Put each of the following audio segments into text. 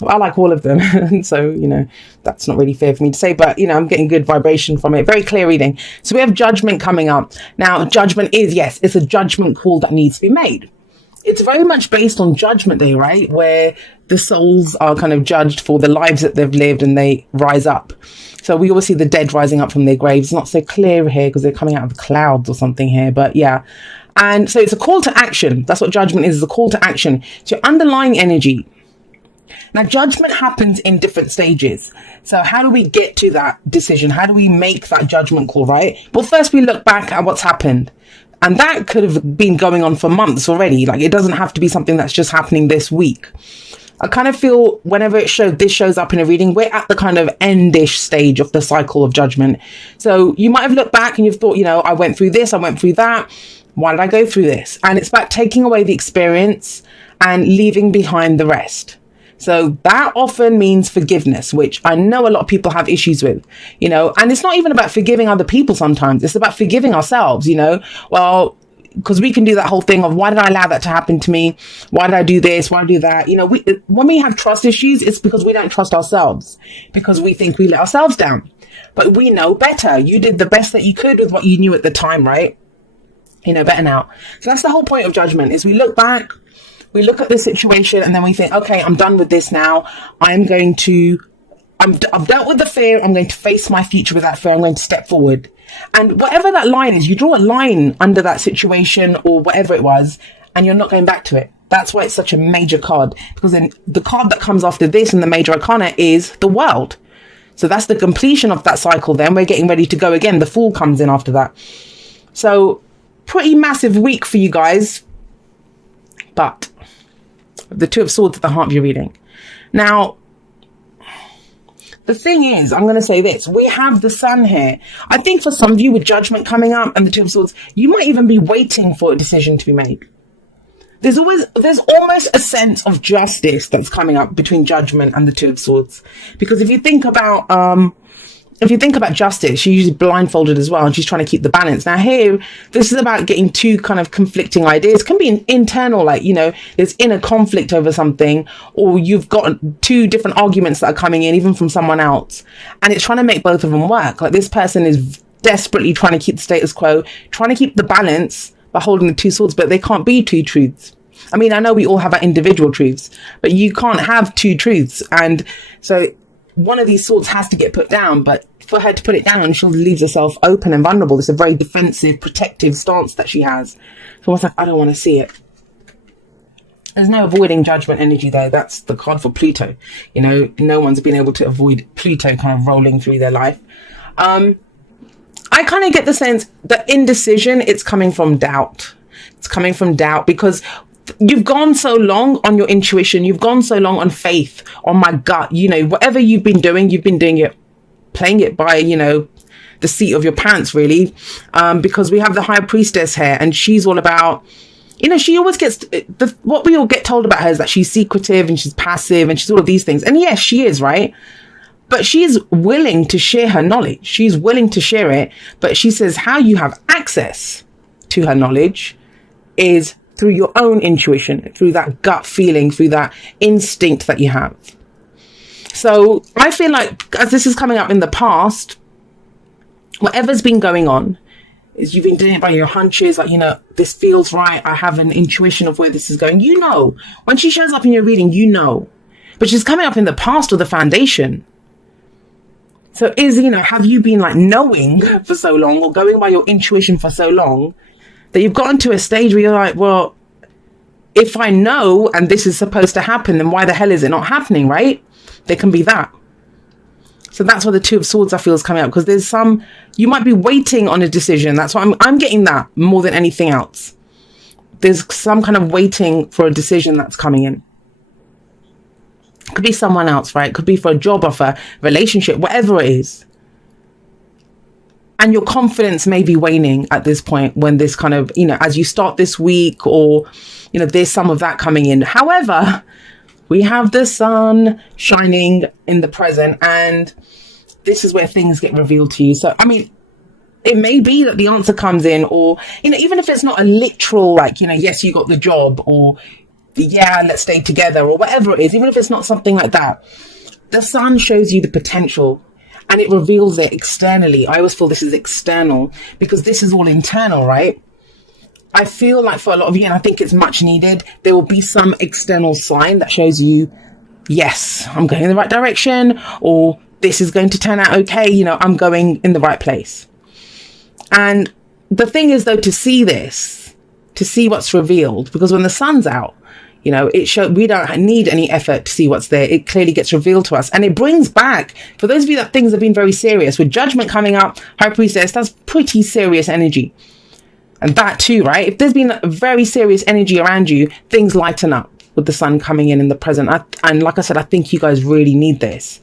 Well, I like all of them. So, that's not really fair for me to say, but, I'm getting good vibration from it. Very clear reading. So we have judgment coming up. Now, judgment is, yes, it's a judgment call that needs to be made. It's very much based on Judgment Day, right? Where the souls are kind of judged for the lives that they've lived and they rise up. So we always see the dead rising up from their graves. Not so clear here because they're coming out of the clouds or something here, but yeah. And so it's a call to action. That's what judgment is a call to action. So underlying energy. Now, judgment happens in different stages. So how do we get to that decision? How do we make that judgment call, right? Well, first we look back at what's happened. And that could have been going on for months already. Like, it doesn't have to be something that's just happening this week. I kind of feel whenever this shows up in a reading, we're at the kind of endish stage of the cycle of judgment. So you might have looked back and you've thought, I went through this, I went through that. Why did I go through this? And it's about taking away the experience and leaving behind the rest. So that often means forgiveness, which I know a lot of people have issues with, and it's not even about forgiving other people sometimes. It's about forgiving ourselves, well, because we can do that whole thing of why did I allow that to happen to me? Why did I do this? Why do that? When we have trust issues, it's because we don't trust ourselves, because we think we let ourselves down. But we know better. You did the best that you could with what you knew at the time, right? You know better now. So that's the whole point of judgment, is we look back, we look at the situation, and then we think, okay, I'm done with this now. I've dealt with the fear. I'm going to face my future with that fear. I'm going to step forward. And whatever that line is, you draw a line under that situation or whatever it was, and you're not going back to it. That's why it's such a major card, because then the card that comes after this in the major arcana is the World. So that's the completion of that cycle. Then we're getting ready to go again. The Fool comes in after that. So pretty massive week for you guys. But the Two of Swords at the heart of your reading. Now, the thing is, I'm going to say this. We have the Sun here. I think for some of you with Judgment coming up and the Two of Swords, you might even be waiting for a decision to be made. There's almost a sense of justice that's coming up between Judgment and the Two of Swords. Because if you think about justice, she's usually blindfolded as well, and she's trying to keep the balance. Now here, this is about getting two kind of conflicting ideas. It can be an internal, there's inner conflict over something, or you've got two different arguments that are coming in, even from someone else, and it's trying to make both of them work. Like, this person is desperately trying to keep the status quo, trying to keep the balance by holding the two swords, but they can't be two truths. I mean, I know we all have our individual truths, but you can't have two truths. And so one of these swords has to get put down, but for her to put it down, she leaves herself open and vulnerable. It's a very defensive, protective stance that she has. So it's like, I don't want to see it. There's no avoiding Judgment energy there. That's the card for Pluto. No one's been able to avoid Pluto kind of rolling through their life. I kind of get the sense that indecision, it's coming from doubt. It's coming from doubt because you've gone so long on your intuition. You've gone so long on faith, on my gut. Whatever you've been doing it, playing it by, the seat of your pants, really. Because we have the High Priestess here, and she's all about, she always gets, what we all get told about her is that she's secretive and she's passive and she's all of these things. And yes, she is, right? But she is willing to share her knowledge. She's willing to share it. But she says how you have access to her knowledge is through your own intuition, through that gut feeling, through that instinct that you have. So I feel like, as this is coming up in the past, whatever's been going on is you've been doing it by your hunches. Like, this feels right. I have an intuition of where this is going. When she shows up in your reading, but she's coming up in the past or the foundation. So have you been knowing for so long or going by your intuition for so long that you've gotten to a stage where you're like, well, if I know and this is supposed to happen, then why the hell is it not happening, right? There can be that. So that's why the Two of Swords, I feel, is coming up, because you might be waiting on a decision. That's why I'm getting that more than anything else. There's some kind of waiting for a decision that's coming in. Could be someone else, right? Could be for a job offer, relationship, whatever it is. And your confidence may be waning at this point when this kind of, as you start this week, or, there's some of that coming in. However, we have the Sun shining in the present, and this is where things get revealed to you. So, I mean, it may be that the answer comes in, or, even if it's not a literal, yes, you got the job, or yeah, let's stay together or whatever it is, even if it's not something like that. The sun shows you the potential and it reveals it externally. I always feel this is external because this is all internal, right? I feel like for a lot of you, and I think it's much needed, there will be some external sign that shows you, yes, I'm going in the right direction, or this is going to turn out okay. You know, I'm going in the right place. And the thing is, though, to see this, to see what's revealed, because when the sun's out, you know, we don't need any effort to see what's there. It clearly gets revealed to us. And it brings back, for those of you that things have been very serious, with judgment coming up, high priestess, that's pretty serious energy. And that too, right? If there's been a very serious energy around you, things lighten up with the sun coming in the present. And like I said, I think you guys really need this.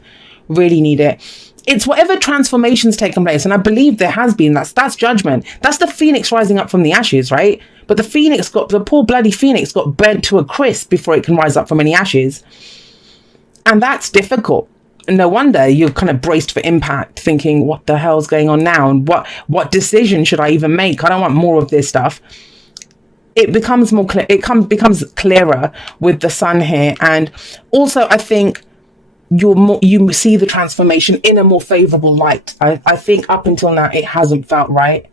Really need it. It's whatever transformation's taken place. And I believe there has been. That's judgment. That's the phoenix rising up from the ashes, right? But the poor bloody phoenix got burnt to a crisp before it can rise up from any ashes. And that's difficult. And no wonder you're kind of braced for impact, thinking, what the hell's going on now? And what decision should I even make? I don't want more of this stuff. It becomes more clear. Becomes clearer with the sun here. And also, I think you see the transformation in a more favorable light. I think up until now, it hasn't felt right.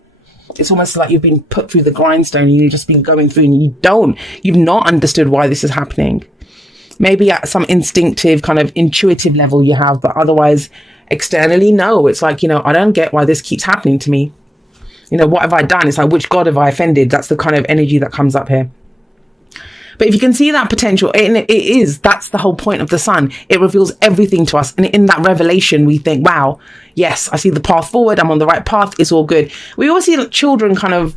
It's almost like you've been put through the grindstone and you've just been going through and you've not understood why this is happening. Maybe at some instinctive kind of intuitive level you have, but otherwise externally, no. It's like, you know, I don't get why this keeps happening to me. You know, what have I done? It's like, which God have I offended? That's the kind of energy that comes up here. But if you can see that potential, that's the whole point of the sun. It reveals everything to us. And in that revelation, we think, wow, yes, I see the path forward. I'm on the right path. It's all good. We always see children kind of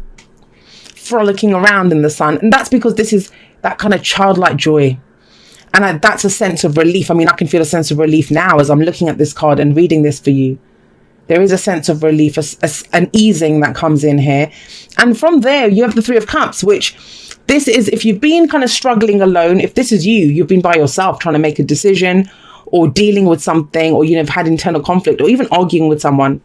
frolicking around in the sun. And that's because this is that kind of childlike joy. And that's a sense of relief. I mean, I can feel a sense of relief now as I'm looking at this card and reading this for you. There is a sense of relief, an easing that comes in here. And from there, you have the Three of Cups, which this is, if you've been kind of struggling alone, if this is you've been by yourself trying to make a decision or dealing with something, or you've had internal conflict or even arguing with someone,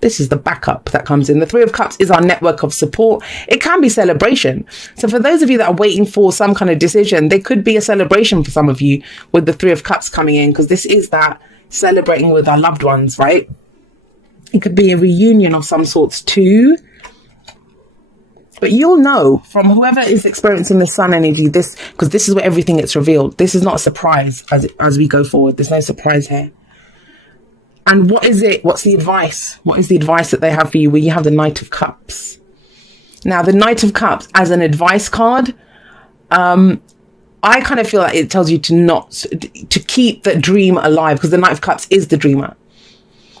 this is the backup that comes in. The Three of Cups is our network of support. It can be celebration. So for those of you that are waiting for some kind of decision, there could be a celebration for some of you with the Three of Cups coming in, because this is that celebrating with our loved ones, right? It could be a reunion of some sorts too. But you'll know from whoever is experiencing the sun energy, because this is where everything gets revealed. This is not a surprise as we go forward. There's no surprise here. And what is it? What's the advice? What is the advice that they have for you? Where you have the Knight of Cups. Now, the Knight of Cups as an advice card, I kind of feel like it tells you to keep the dream alive, because the Knight of Cups is the dreamer.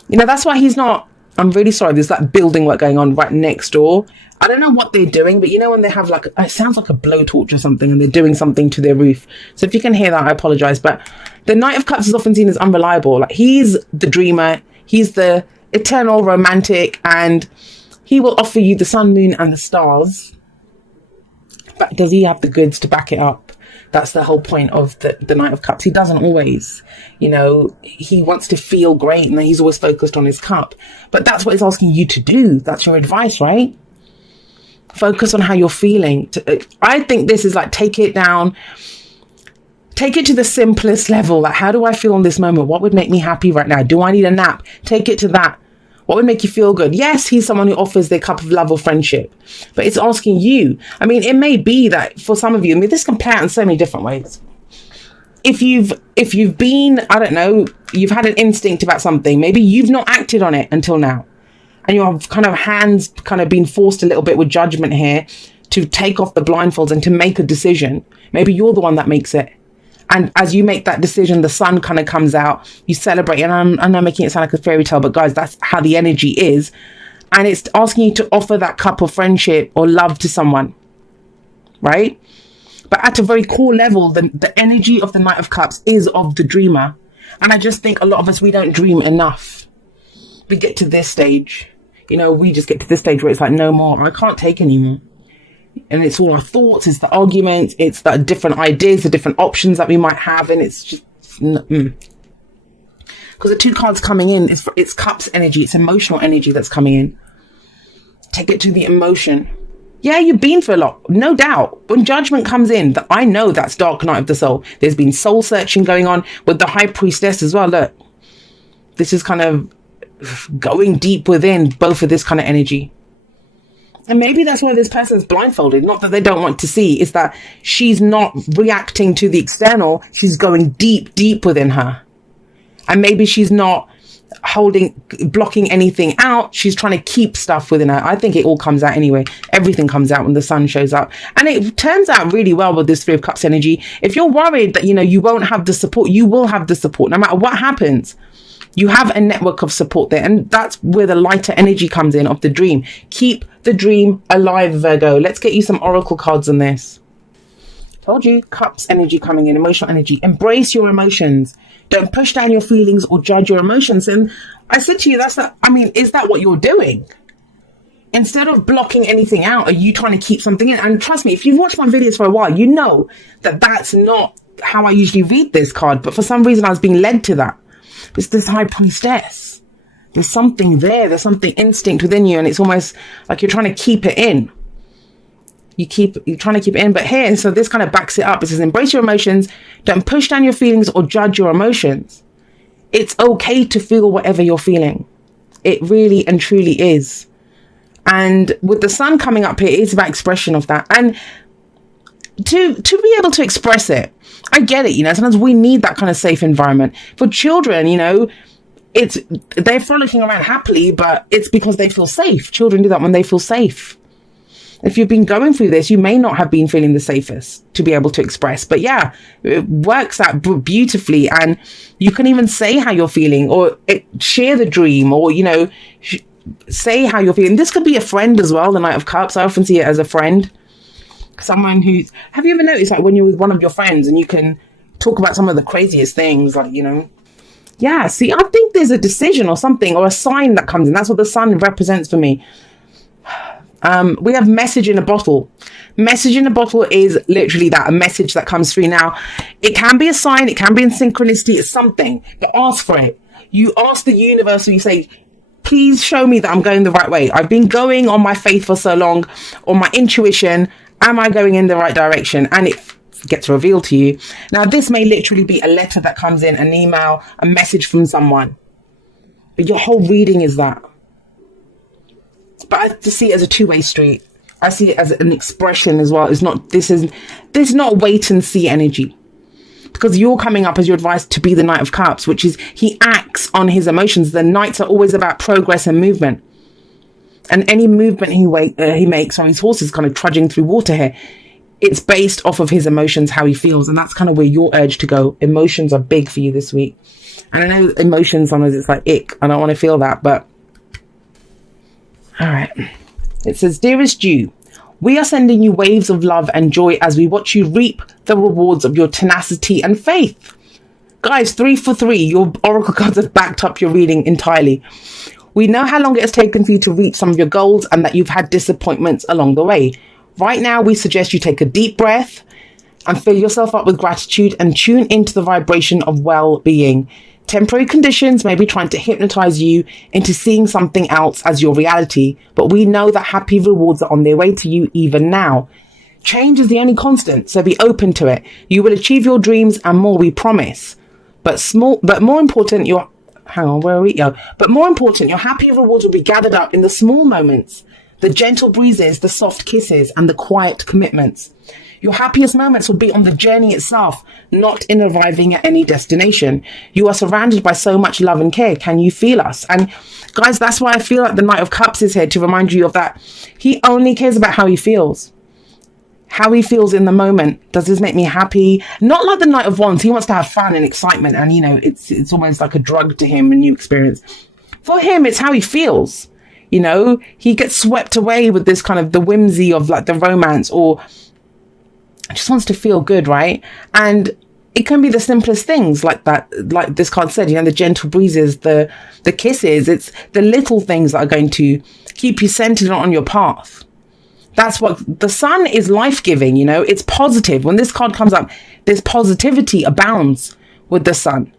You know, that's why he's not, I'm really sorry, there's like building work going on right next door. I don't know what they're doing, but you know when they have like, it sounds like a blowtorch or something, and they're doing something to their roof. So if you can hear that, I apologize. But the Knight of Cups is often seen as unreliable. Like, he's the dreamer, he's the eternal romantic, and he will offer you the sun, moon, and the stars. But does he have the goods to back it up? That's the whole point of the Knight of Cups. He doesn't always, you know, he wants to feel great and he's always focused on his cup. But that's what he's asking you to do. That's your advice, right? Focus on how you're feeling. I think this is like, take it down. Take it to the simplest level. Like, how do I feel in this moment? What would make me happy right now? Do I need a nap? Take it to that. What would make you feel good? Yes, he's someone who offers their cup of love or friendship, but it's asking you. I mean, it may be that for some of you, I mean, this can play out in so many different ways. If you've been, I don't know, you've had an instinct about something, maybe you've not acted on it until now, and your kind of hands kind of been forced a little bit with judgment here to take off the blindfolds and to make a decision. Maybe you're the one that makes it. And as you make that decision, the sun kind of comes out, you celebrate. And I'm not making it sound like a fairy tale, but guys, that's how the energy is. And it's asking you to offer that cup of friendship or love to someone, right? But at a very core level, the energy of the Knight of Cups is of the dreamer. And I just think a lot of us, we don't dream enough. We get to this stage, you know, we just get to this stage where it's like, no more, I can't take anymore. And it's all our thoughts, it's the arguments, it's the different ideas, the different options that we might have. And it's just, because the two cards coming in, it's cups energy, it's emotional energy that's coming in. Take it to the emotion. Yeah, you've been through a lot, no doubt. When judgment comes in, I know that's dark night of the soul. There's been soul searching going on with the high priestess as well. Look, this is kind of going deep within both of this kind of energy. And maybe that's why this person's blindfolded. Not that they don't want to see, it's that she's not reacting to the external. She's going deep, deep within her. And maybe she's not blocking anything out. She's trying to keep stuff within her. I think it all comes out anyway. Everything comes out when the sun shows up. And it turns out really well with this Three of Cups energy. If you're worried that, you won't have the support, you will have the support no matter what happens. You have a network of support there. And that's where the lighter energy comes in of the dream. Keep the dream alive, Virgo. Let's get you some oracle cards on this. Told you, Cups energy coming in, emotional energy. Embrace your emotions. Don't push down your feelings or judge your emotions. And I said to you, is that what you're doing? Instead of blocking anything out, are you trying to keep something in? And trust me, if you've watched my videos for a while, you know that that's not how I usually read this card. But for some reason, I was being led to that. It's this high priestess. There's something there. There's something instinct within you. And it's almost like you're trying to keep it in. You're trying to keep it in. But here, so this kind of backs it up. It says, embrace your emotions. Don't push down your feelings or judge your emotions. It's okay to feel whatever you're feeling. It really and truly is. And with the sun coming up here, it's about expression of that. And to be able to express it, I get it, sometimes we need that kind of safe environment. For children, they're frolicking around happily, but it's because they feel safe. Children do that when they feel safe. If you've been going through this, you may not have been feeling the safest to be able to express. But yeah, it works out beautifully. And you can even say how you're feeling or share the dream or, say how you're feeling. This could be a friend as well, the Knight of Cups. I often see it as a friend. Someone have you ever noticed, like, when you're with one of your friends and you can talk about some of the craziest things, like, yeah, see, I think there's a decision or something or a sign that comes in. That's what the sun represents for me. We have message in a bottle. Message in a bottle is literally that, a message that comes through. Now, it can be a sign, it can be in synchronicity, it's something, but ask for it. You ask the universe, and you say, please show me that I'm going the right way. I've been going on my faith for so long, or my intuition. Am I going in the right direction? And it gets revealed to you. Now, this may literally be a letter that comes in, an email, a message from someone. But your whole reading is that. But I just see it as a two-way street. I see it as an expression as well. This is not wait and see energy. Because you're coming up as your advice to be the Knight of Cups, which is he acts on his emotions. The Knights are always about progress and movement. And any movement he makes, or his horse is kind of trudging through water here, it's based off of his emotions, how he feels. And that's kind of where you're urged to go. Emotions are big for you this week. And I know emotions, sometimes it's like, ick, I don't want to feel that. But, all right. It says, dearest you, we are sending you waves of love and joy as we watch you reap the rewards of your tenacity and faith. Guys, 3 for 3. Your oracle cards have backed up your reading entirely. We know how long it has taken for you to reach some of your goals and that you've had disappointments along the way. Right now, we suggest you take a deep breath and fill yourself up with gratitude and tune into the vibration of well-being. Temporary conditions may be trying to hypnotize you into seeing something else as your reality, but we know that happy rewards are on their way to you even now. Change is the only constant, so be open to it. You will achieve your dreams and more, we promise. But more important, your happy rewards will be gathered up in the small moments, the gentle breezes, the soft kisses, and the quiet commitments. Your happiest moments will be on the journey itself, not in arriving at any destination. You are surrounded by so much love and care. Can you feel us? And guys, that's why I feel like the Knight of Cups is here to remind you of that. He only cares about how he feels. How he feels in the moment. Does this make me happy? Not like the Knight of Wands. He wants to have fun and excitement. And, it's almost like a drug to him, a new experience. For him, it's how he feels. He gets swept away with this kind of the whimsy of like the romance, or just wants to feel good, right? And it can be the simplest things like that, like this card said, the gentle breezes, the kisses. It's the little things that are going to keep you centered on your path. That's what the sun is, life-giving, it's positive. When this card comes up, this positivity abounds with the sun.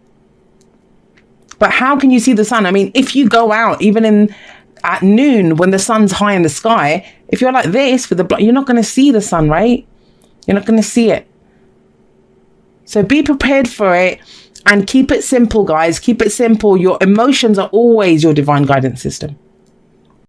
But how can you see the sun? I mean, if you go out, even in at noon when the sun's high in the sky, if you're like this with the you're not going to see the sun, right? You're not going to see it. So be prepared for it and keep it simple, guys. Keep it simple. Your emotions are always your divine guidance system.